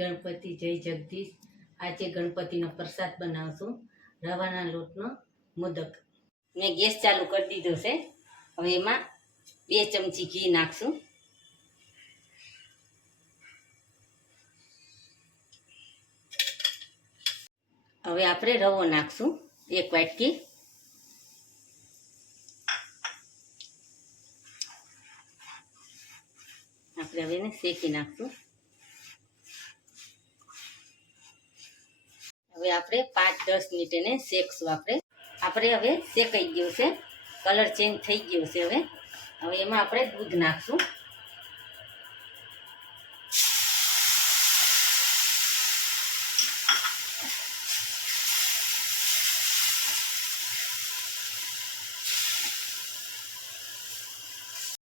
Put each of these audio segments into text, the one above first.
ગણપતિ, જય જગદીશ. આજે ગણપતિનો પ્રસાદ બનાવશું, રવાના લોટનો મોદક. મેં ગેસ ચાલુ કરી દીધો છે. હવે એમાં 2 ચમચી ઘી નાખશું. હવે આપણે રવો નાખશું, 1 વાટકી. આપણે હવે એને શેકી નાખશું. હવે આપણે 5-10 મિનિટ એને શેકશું. આપણે હવે શેકાઈ ગયું છે, કલર ચેન્જ થઈ ગયો છે. હવે એમાં આપણે દૂધ નાખશું.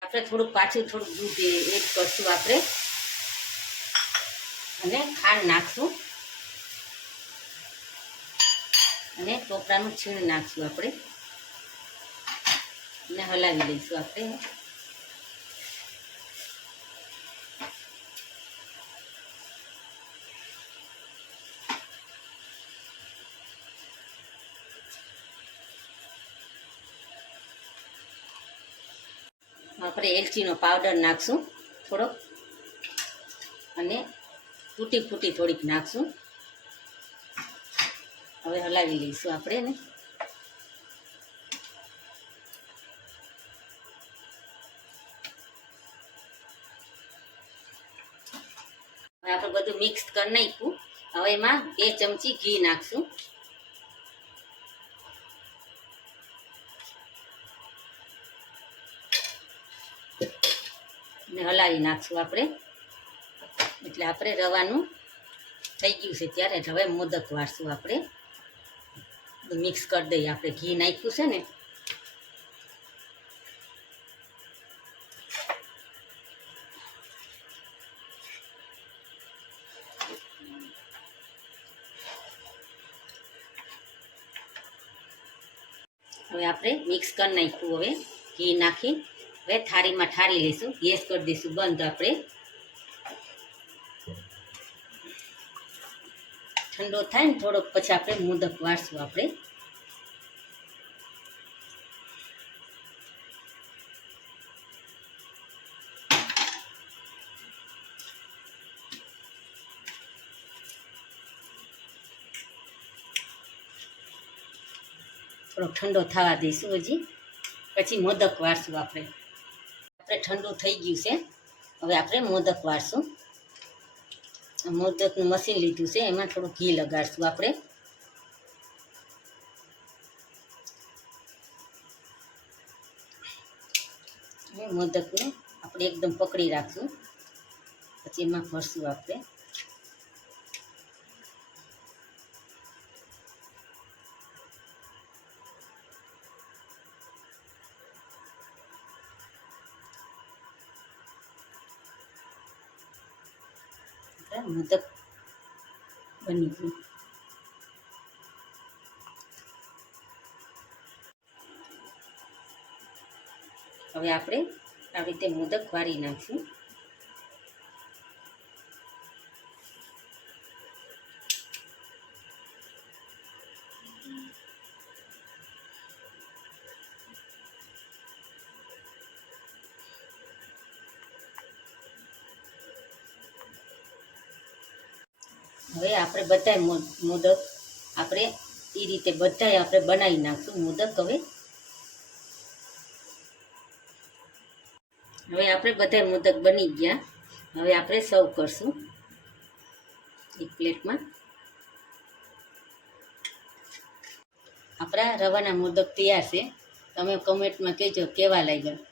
આપણે થોડુંક પાછું દૂધ એડ કરશું આપણે, અને ખાંડ નાખશું, અને ટોપરાનું છીણ નાખશું આપણે, અને હલાવી લઈશું આપણે. આપણે એલચીનો પાવડર નાખશું થોડોક, અને તૂટી ફૂટી થોડીક નાખશું. હવે હલાવી લઈશું આપણે ને. હવે આપણે બધું મિક્સ કરી નાખ્યું. હવે એમાં 2 ચમચી ઘી નાખશું. ને હલાવી નાખશું આપણે. એટલે આપણે રવાનું થઈ ગયું છે ત્યારે હવે મોદક વાળશું. આપણે મિક્સ કરી દઈએ. આપણે ઘી નાખ્યું છે ને, હવે આપણે મિક્સ કરી નાખ્યું. હવે ઘી નાખી હવે થાળીમાં ઠારી લઈશું. ગેસ કરી દઈશું બંધ. આપણે ઠંડો થાય ને થોડોક પછી આપણે મોદક વાળશું. આપણે થોડોક ઠંડો થવા દઈશું હજી, પછી મોદક વાળશું. આપણે ઠંડુ થઈ ગયું છે. હવે આપણે મોદક વાળશું. મોદકનું મશીન લીધું છે, એમાં થોડું ઘી લગાડશું. આપણે મોદકને આપણે એકદમ પકડી રાખશું, પછી એમાં ભરશું. આપણે મોદક બની ગયું. હવે આપણે આવી રીતે મોદક વાળી નાખશું. હવે આપણે બધા મોદક આપણે એ રીતે બધા આપણે બનાવી નાખશું મોદક. હવે આપણે બધા મોદક બની ગયા. હવે આપણે સર્વ કરશું એક પ્લેટમાં. આપણા રવાના મોદક તૈયાર છે. તમે કમેન્ટમાં કહેજો કેવા લાગ્યા.